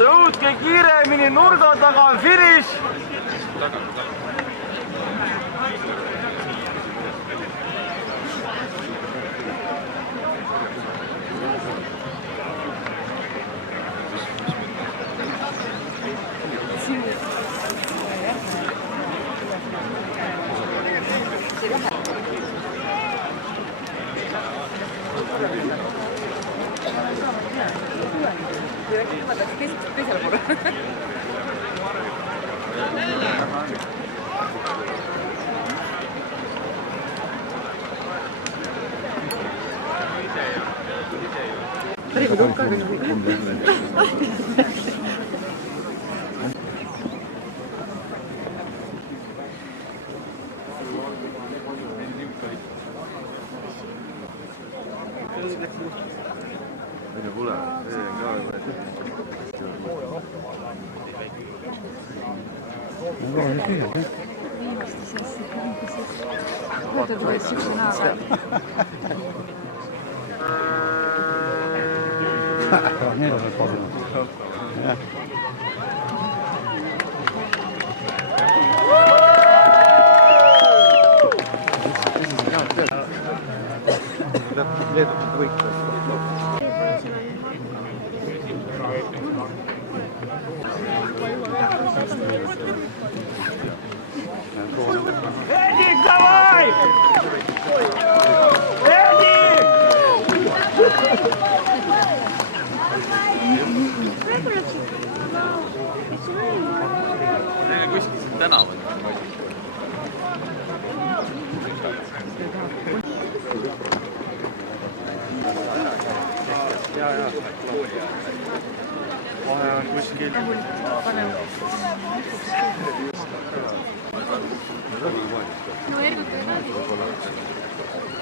Sõudke kiiremini, nurga taga on finiš!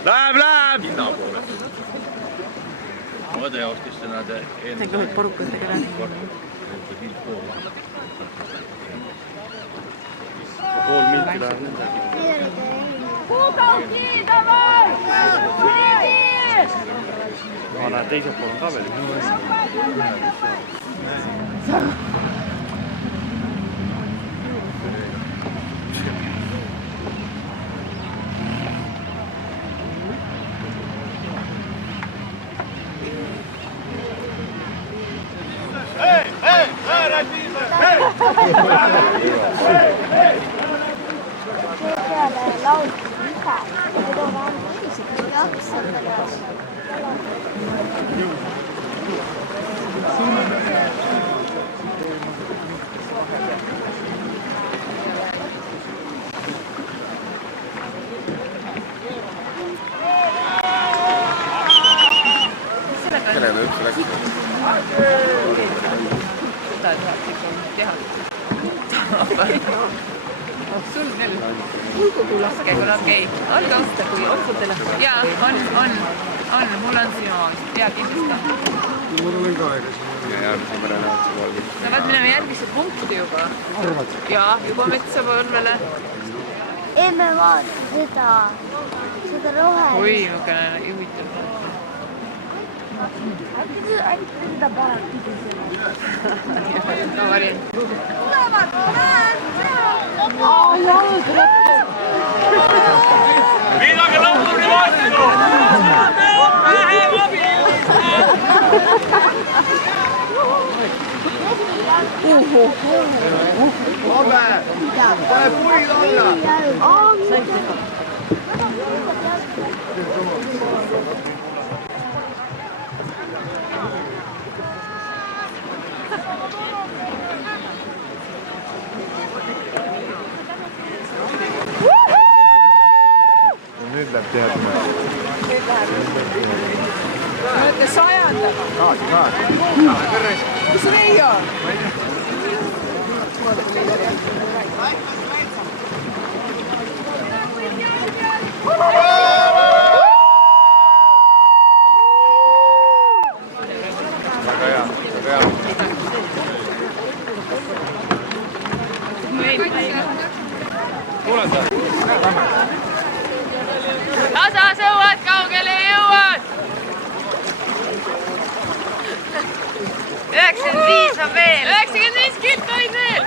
Läheb! Hinna poole. Mõde ostis nad Tegel võib porukatega rääkida. Pool minti läheb nendagi. Kuukauki, davai! Viivis! Ma näen teiselt pool on ka veel. Kellele üldse läks? Seda ei tahaks ikka teha. Sul veel laske, kuna okei. On tõsta, kui on sul telefon? Jaa, on. Mul on sinu omavist. Jaa, kindlasti. Mul on ka aega siin. Ja järgmise pärast näed seda valgis. No vaat mineme järgmise punkti juba. Arvad? Jaa, juba Metsapõlvele. Emme vaata seda rohelist. Oi, mõkene juhitud. Ainult seda parati küsimust. No varin. Tulevad! Midagi lõpuni vastu! Vähe mobiil! Komme! Pane puid alla! Nüüd läheb teadma. Mõtle 100-ndaga. Kus Reijo on? Väga hea, väga hea. Tasa sõuad, kaugele jõuad! 95 on veel! 95 kiltoid veel!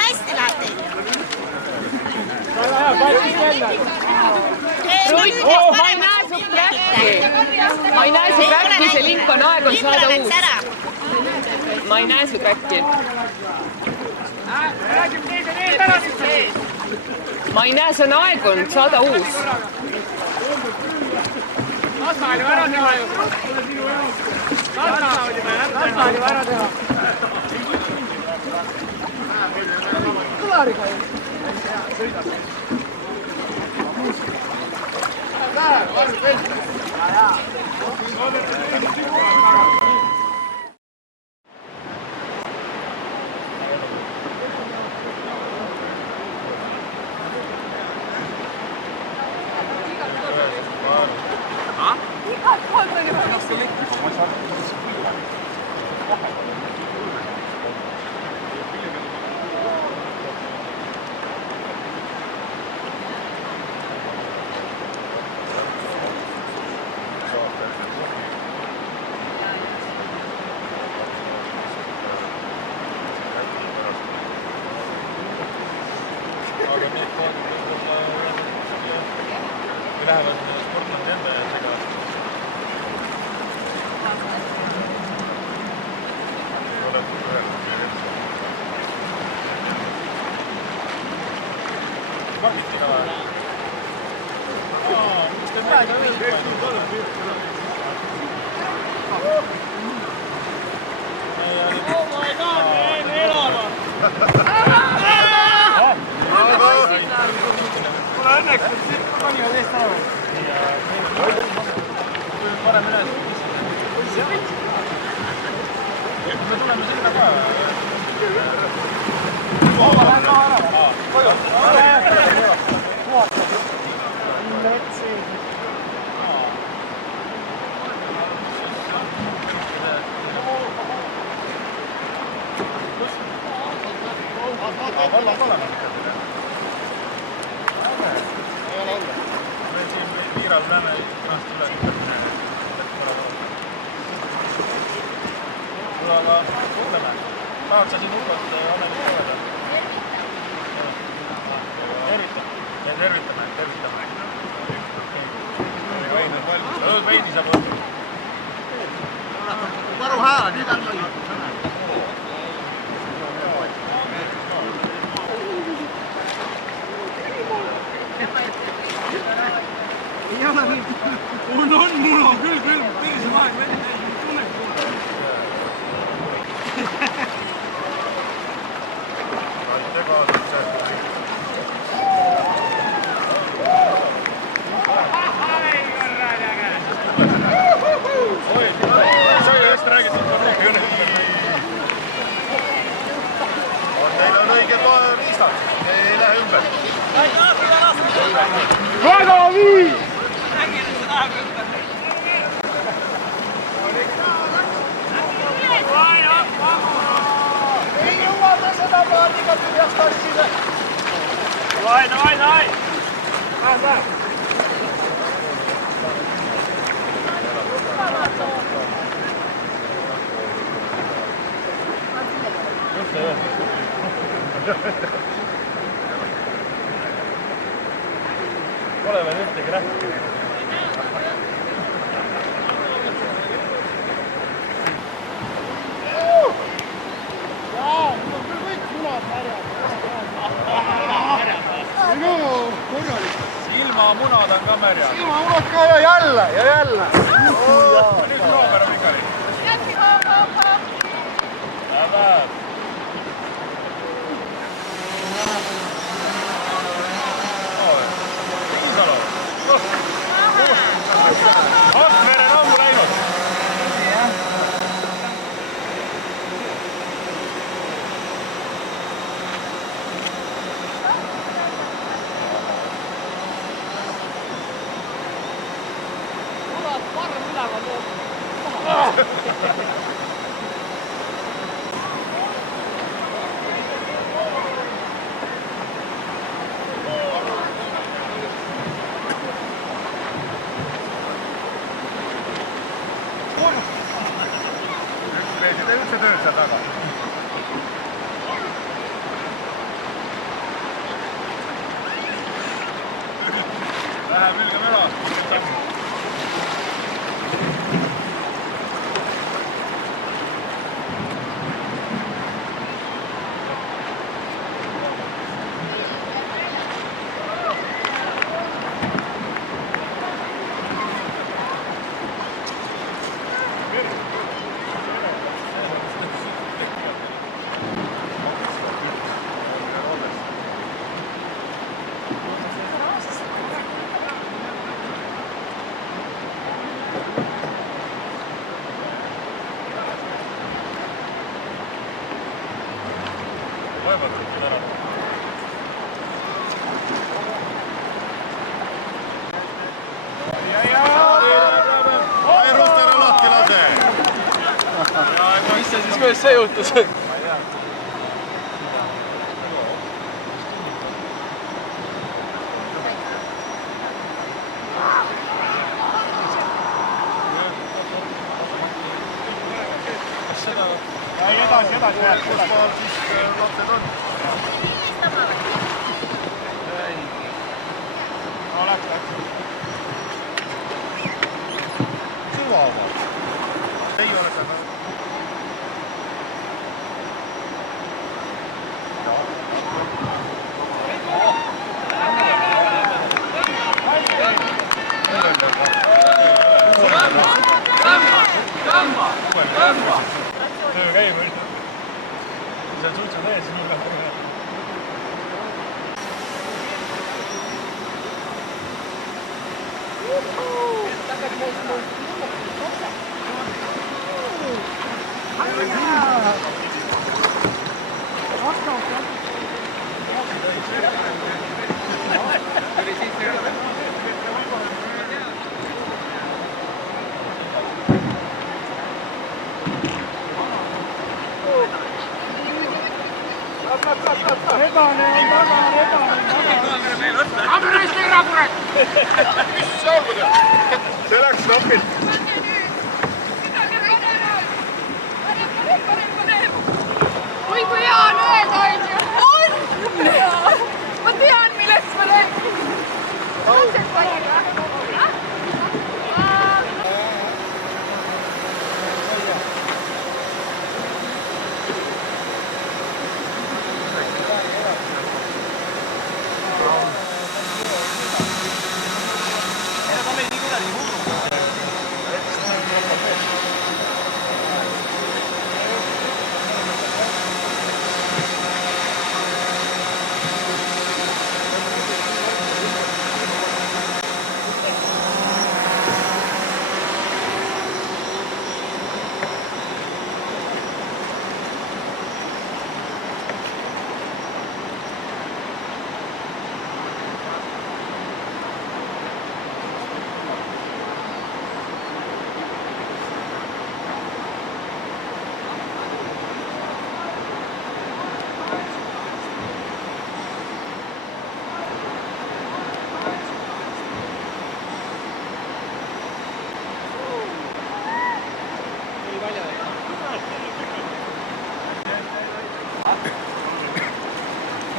hästi läheb teil. Ma ei näe su kräkki. Ma ei näe su kräkki, see link on aeg on saada uus. Ma ei näe su kräkki. Ma ei näe, see on aeg on saada uus. Lasna oli ära teha ju. Lasna oli ära teha. Kõlariga ju. Lähevad sportlane enda ja sega. Pakiti ka või? Mis te praegu? Oh my god, me elama! Mulle õnneks on siit panivad eest ära või? Kui parem üles. Me tuleme sinna ka. Ma lähen ka ära. Koju. Letsi. Olla olema. Ei ole olla. Me siin piiral näeme ennast üle. Aga kuuleme. Tahad sa siin upot olen kuuleda? Tervitame. Veidi saab võtta. Varu hääl, nüüd on lõi. Ei ole nii. On, mul on küll. Päris aeg välja täis, tunneks kuule. Aitäh kaasa. Teil on õige riistad, ei lähe ümber. Väga vii! Ei jõua me seda Pole veel ühtegi rääkinud. Silmamunad on ka märjad. Silmamunad ka ja jälle ja jälle. Nüüd proovere Mikali. Läbab. Iisalu. Akvere on ammu läinud. Reisida üldse tööl seal taga. Läheb ülge müra. Võivad võtta ära. Aeruster alati lase. Mis see siis, kuidas see juhtus? Edasi. Kus maal siis lapsed on? No läks. Suva oma. Ei ole seda. Töö käib üldse. Kui seal suitsud ees, siis mul läheb. See läks napilt. Oi kui hea on öelda, on ju? On! Ma tean, millest ma räägin. Lapsed panid või?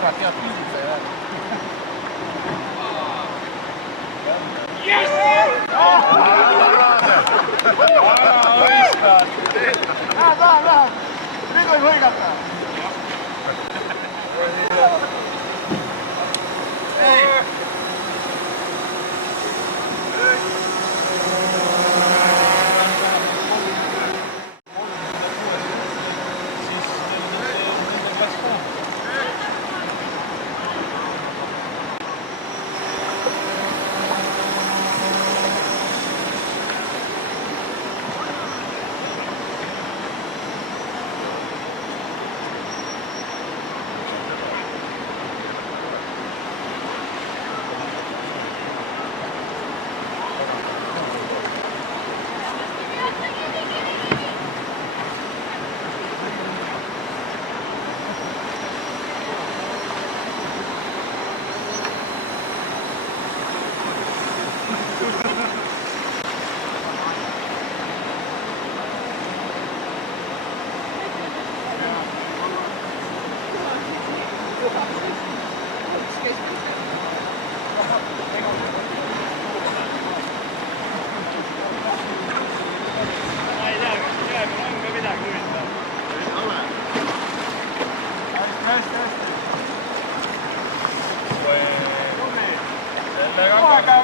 kurat, head pildid sai veel. Lähed. Nüüd võib hõigata.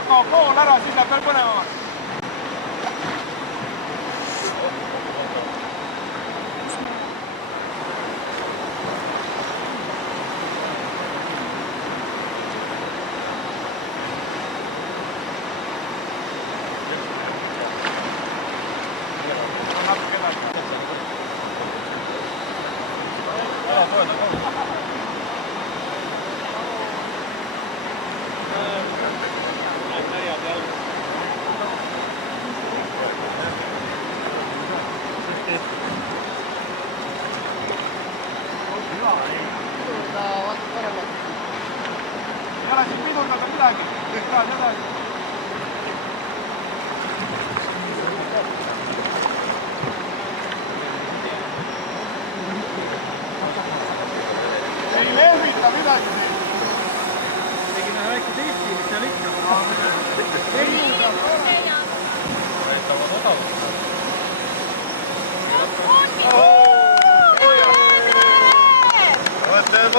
Kaob pool ära, siis läheb veel põnevamaks. Ei ole siin pidurdada midagi, kõik tahad edasi. Ei lehvita midagi siin. Tegime väike testi, mis seal ikka. Võetavad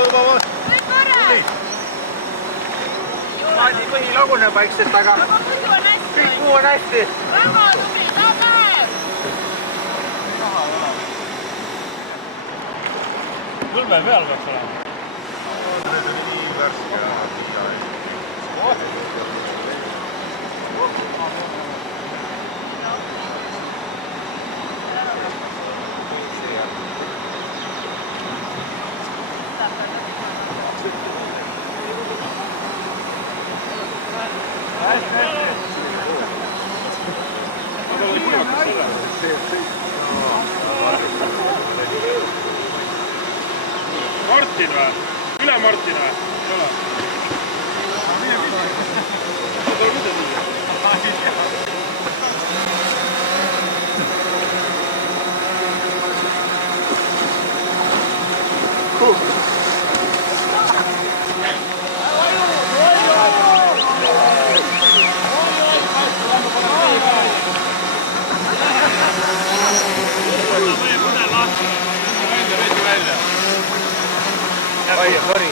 odavalt. Maadi põhi laguneb vaikselt, aga kõik muu on hästi. Väga tubli, saab läheb! Kõlme peal peaks olema. Need oli nii värske ja Martin või? Üle Martin või? Aia, sorry.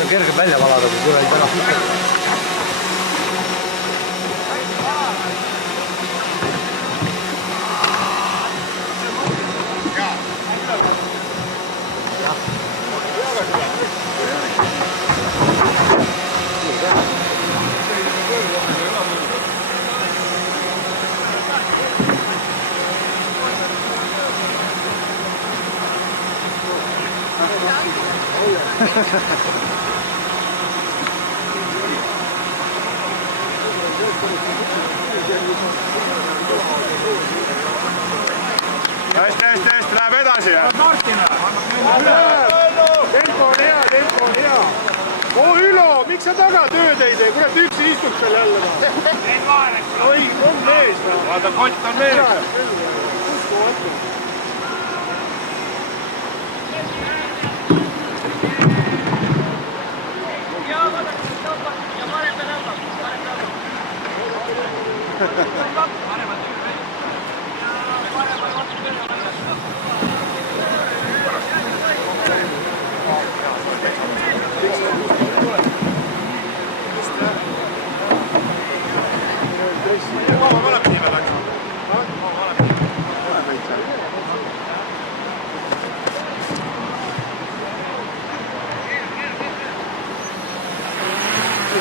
On kerge välja valada, kui tule ei täna püsida. hästi, läheb edasi. Martina! Tempo on hea, tempo on hea. Oo Ülo, Miks sa taga tööd ei tee? Kurat, üksi istub seal jälle. Teen vahele. Oi, on mees. Vaata, kott on mees.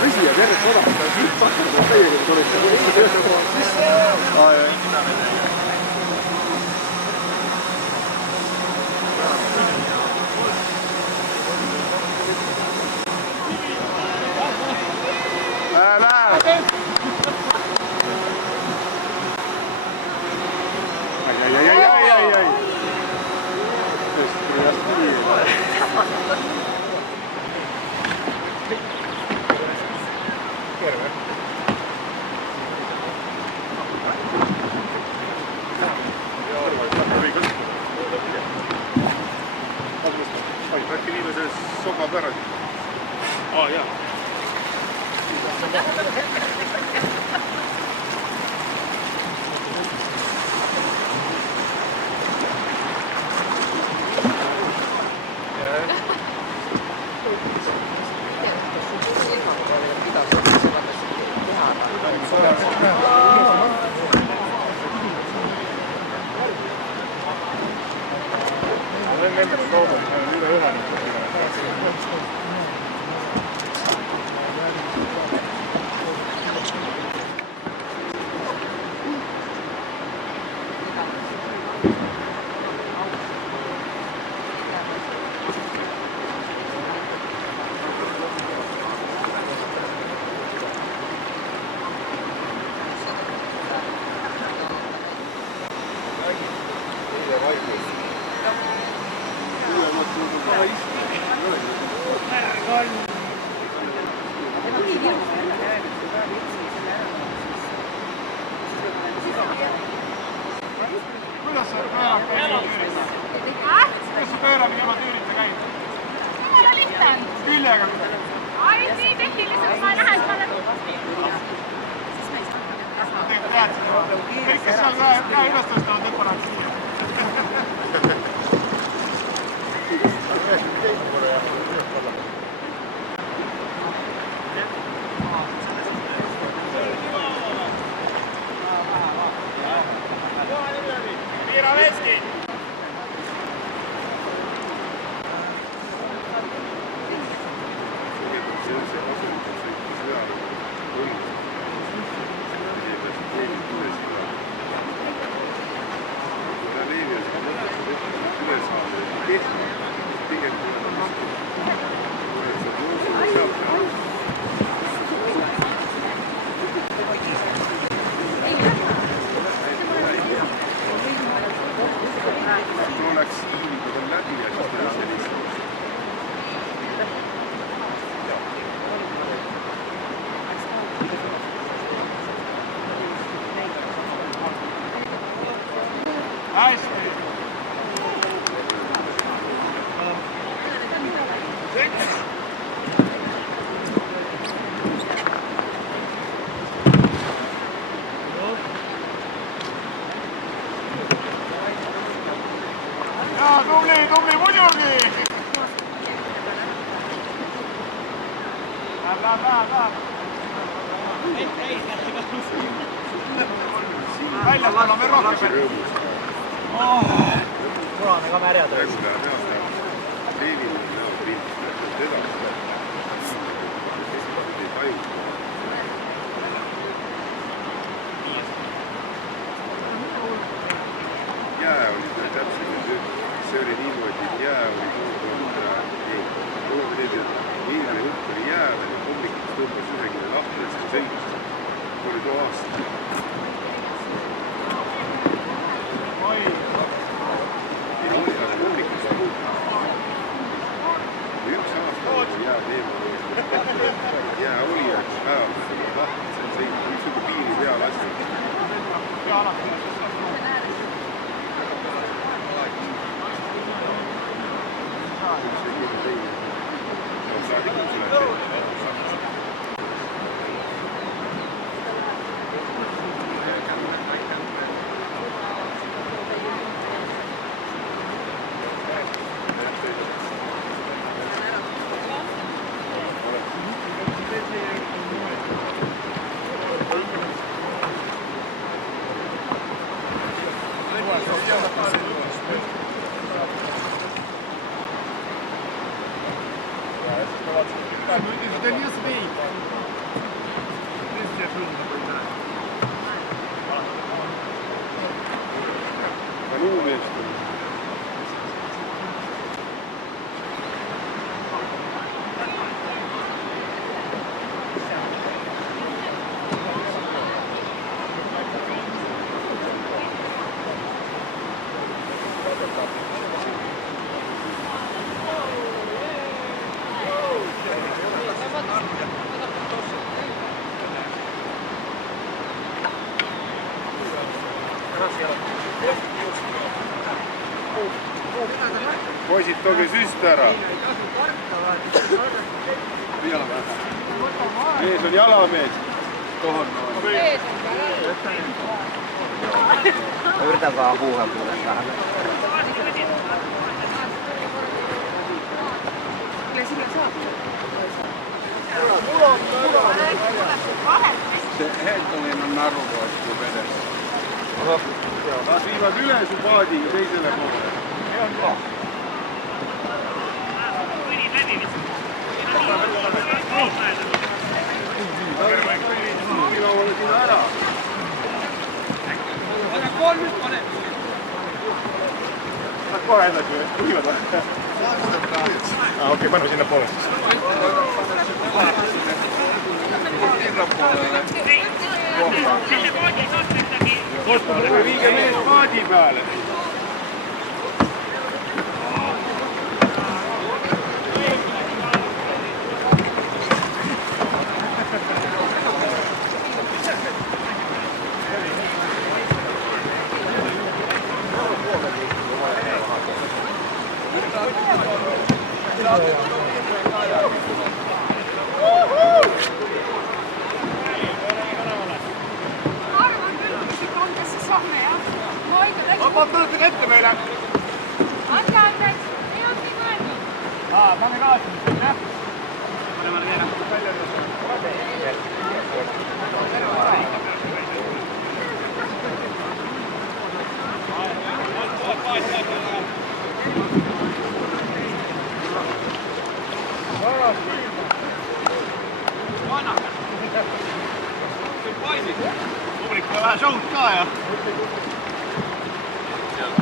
Küsijad järjest odavalt, siit sakkunud on täielikult Äkki viime sellest sogab ära. Jah. Kuidas sa pööramine ilma tüürita käib? Jumala lihtne on. Küljega. Ai, nii tehniliselt ma ei lähe, et ma olen... Tegelikult tead seda. Kõik, kes seal käe üles tõstavad, need panavad siia. Piira Veski. Oleks siivida veel läbi ja siis teha sellist. Hästi. Jaa, tubli, muidugi! Läheb. Väljas annab veel rohkem. Punane ka märjad. Praegu läheb Leevil näo pilt, teda ei taju. Jää oli täpselt, see oli niimoodi, et jää oli viimane hulk oli jäävel ja hommikuks tõmbas ühekile lahtrest ja selgust. See oli too aasta. Hommikuks muutus. Üks aasta oli jää teema. saadi kuusele. Poisid, tooge süst ära. Mees on jalamees. Yritä vaan huuhapuulen vähän. Kyllä sillä saa. Se heittolinen naru poistuu vedessä. Taas viivad üle su paadiga teisele poole. Minä olen sinä ära. Anna koon nyt pane. Saat kohe ennast või? Kuhivad või? Okei, paneme sinna poole siis. Viige mees paadi peale. Tulette ette meile? Anna andeks, ei olnud nii mõeldud. Pane kaasa. Paneme vielä. Publikku vähän showt ka ja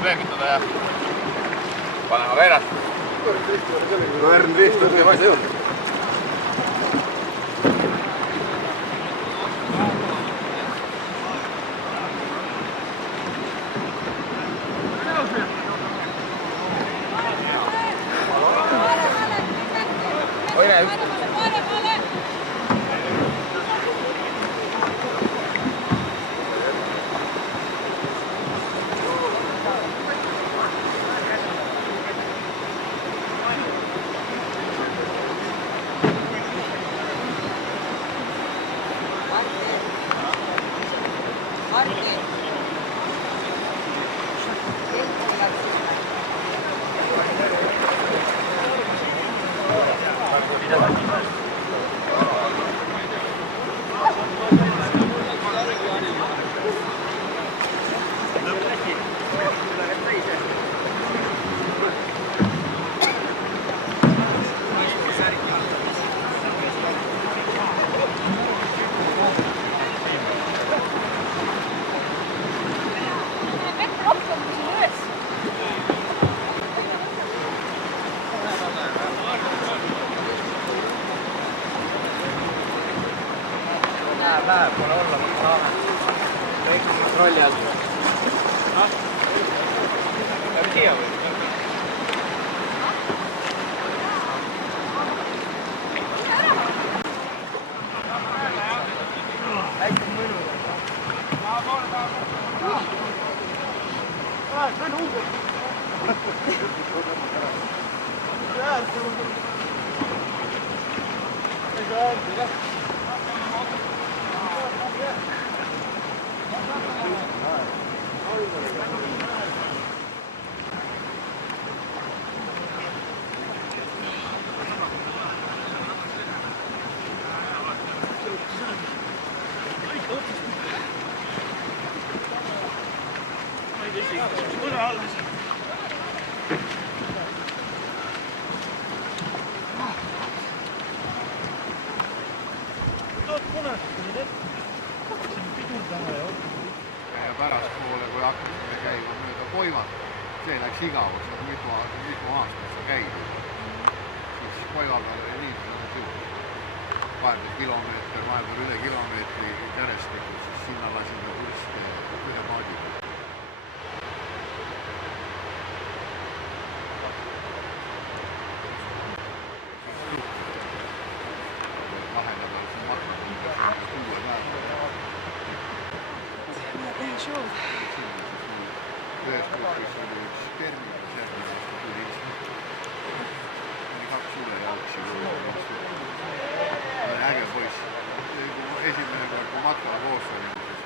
räägitada ja panema veerat. No Ern Risto, mikä vai se on? Vähän pole olla, mutta saadaan. Eikö rolli alt? Läbi siia või? Hästi mõnu. Ja pärastpoole, kui hakkasime käima mööda Koivat, see läks igavaks, mitu aastat sa käid. Siis Koiva peal oli nii, 12 kilomeeter, vahepeal üle kilomeetri järjestikult, siis sinna lasime turiste ühe paadiga. Ühest puhkus oli üks termin, järgmisest tuli kaks ülejaalksi. Oli äge poiss. Esimene kord, kui matkal koos olime, siis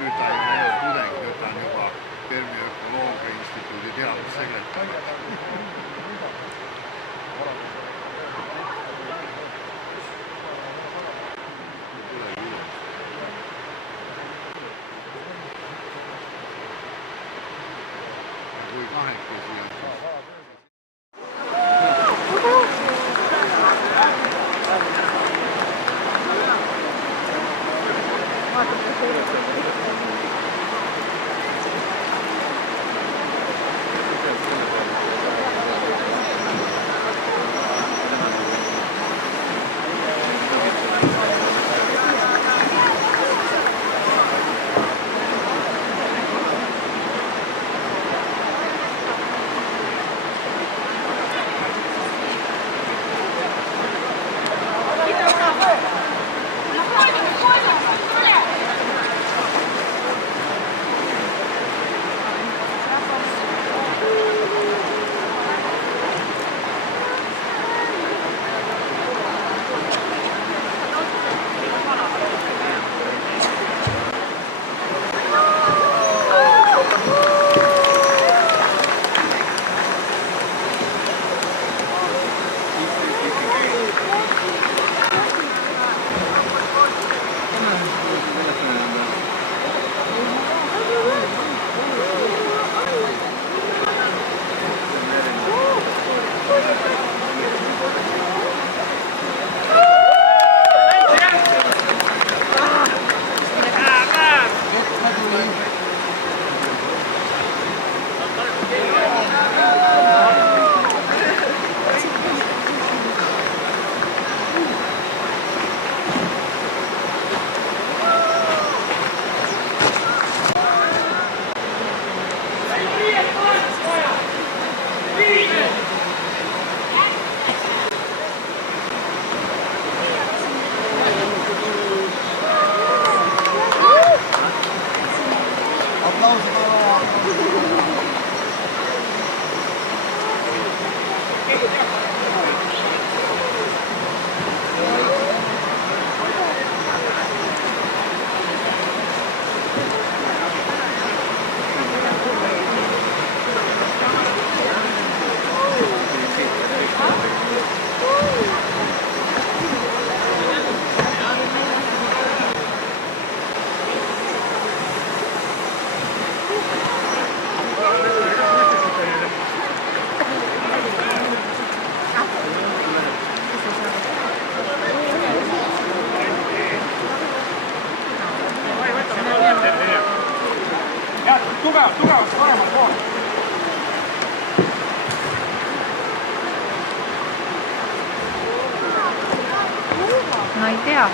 nüüd ta ei ole tudeng, nüüd ta on juba Permi Ökoloogia Instituudi teadussekretär. Kui kahekesi ja tugevalt paremalt poole. Ma ei tea.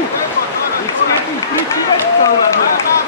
It's getting pretty wet over here.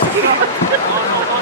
6 kilot.